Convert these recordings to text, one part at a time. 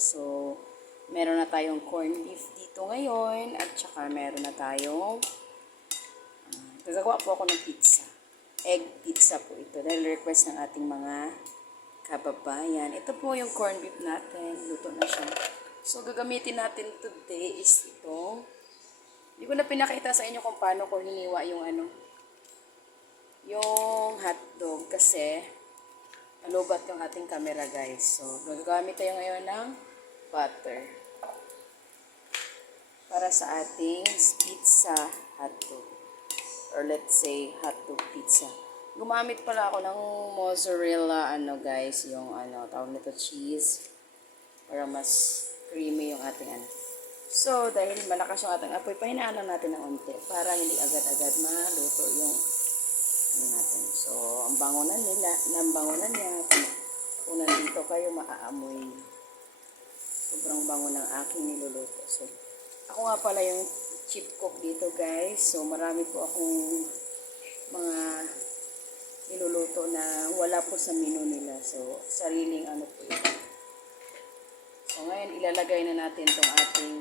So, meron na tayong corned beef dito ngayon. At saka meron na tayong uh, gagawa po ako ng pizza. Egg pizza po ito. Dahil request ng ating mga kababayan. Ito po yung corned beef natin. Luto na siya. So, gagamitin natin today is itong hindi ko na pinakita sa inyo kung paano ko hiniwa yung ano yung hotdog kasi nalubat yung ating camera guys. So, gagamit tayo ngayon ng butter para sa ating pizza hotdog or let's say hotdog pizza. Gumamit pala ako ng mozzarella ano guys, yung ano tawag nito cheese para mas creamy yung ating ano. So, dahil malakas yung ating apoy, pahinaan natin ng unti para hindi agad-agad maluto yung ano natin. So, ang bangunan nila, ng bangunan niya, kung nandito kayo, maaamoy. Sobrang bango ng aking niluluto. So, ako nga pala yung chip cook dito, guys. So, marami po akong mga niluluto na wala po sa menu nila. So, sariling ano po ito. So, ngayon, ilalagay na natin itong ating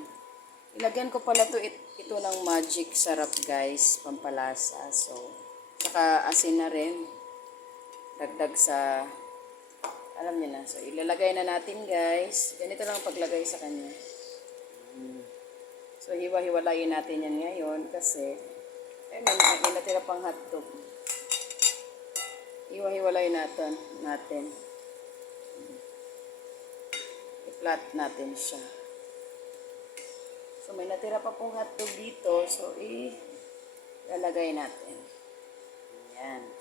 Ilagyan ko pala to it, ito ng magic sarap guys, pampalasa. So, saka asin na rin. Dagdag sa, alam niyo na. So, ilalagay na natin guys. Ganito lang ang paglagay sa kanya. So, hiwa-hiwalayin natin yan ngayon kasi, eh, may, may natira pang hotdog. Hiwa-hiwalayin natin. natin. I-flat natin siya. So, may natira pa pong hotdog dito. So, i-lalagay natin. Ayan.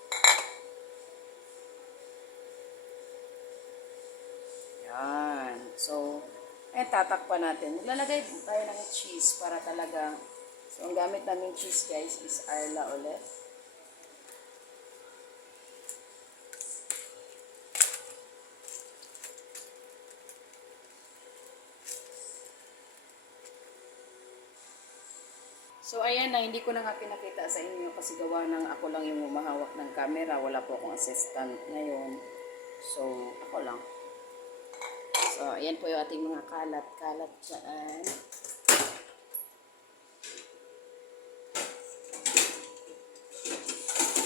So, eh, tatakpan natin. Lalagay tayo ng cheese para talaga. So, ang gamit namin cheese, guys, is Arla ulit. So, ayan na, hindi ko na nga pinakita sa inyo kasi gawa ng ako lang yung umahawak ng camera. Wala po akong assistant ngayon. So, ako lang. So, ayan po yung ating mga kalat-kalat dyan.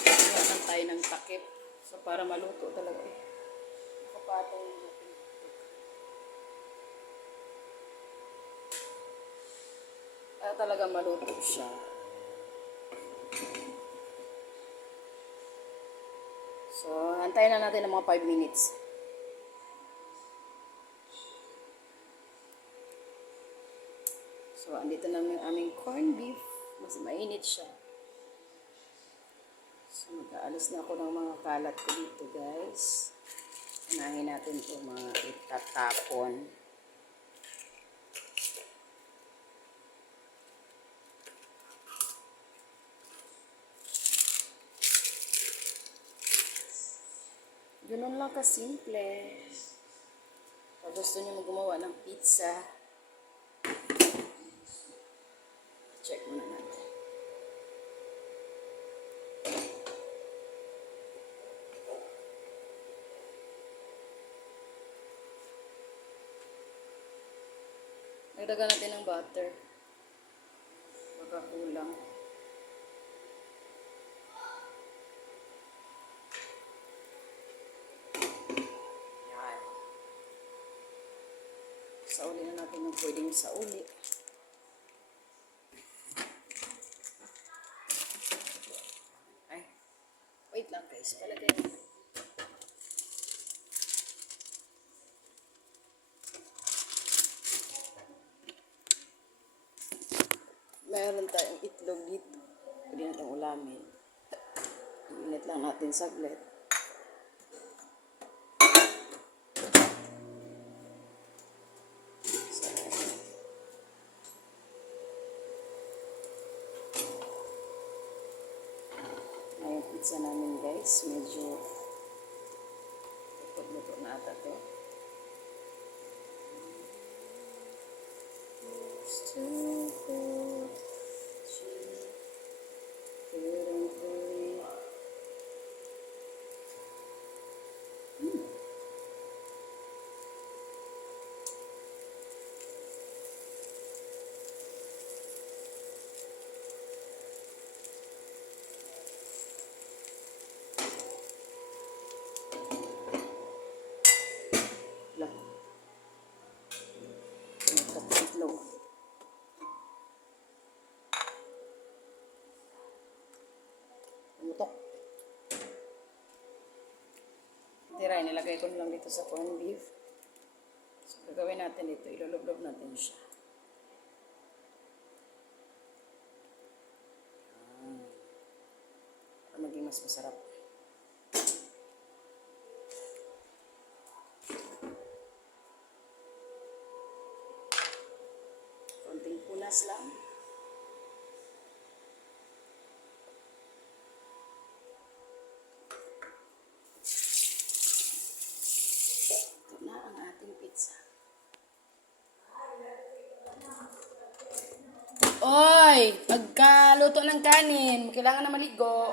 Iwasan tayo ng takip. So, para maluto talaga. Kapatong yung ating para talaga maluto siya. So, antayin na natin ng mga 5 minutes. So, andito na yung aming corned beef. Mas mainit siya. So, mag-aalis na ako ng mga kalat ko dito, guys. Unahin natin ito mga itatapon. Ganun lang kasimple. Pag gusto niyo gumawa ng pizza, Nagdagan natin ng butter. Baka kulang. Yan. Sauli na natin yung pwedeng sauli. Ay, wait lang guys. Palagay natin. Meron tayong itlog dito. Pwede natin ulamin. Init lang natin saglit. Ngayon pizza namin guys, medyo buto. Tira, nilagay ko lang dito sa corned beef. So, gagawin natin dito. Ilulublob natin siya. Para maging mas masarap. Konting punas lang. Oy! Pagkaluto ng kanin, kailangan na maligo.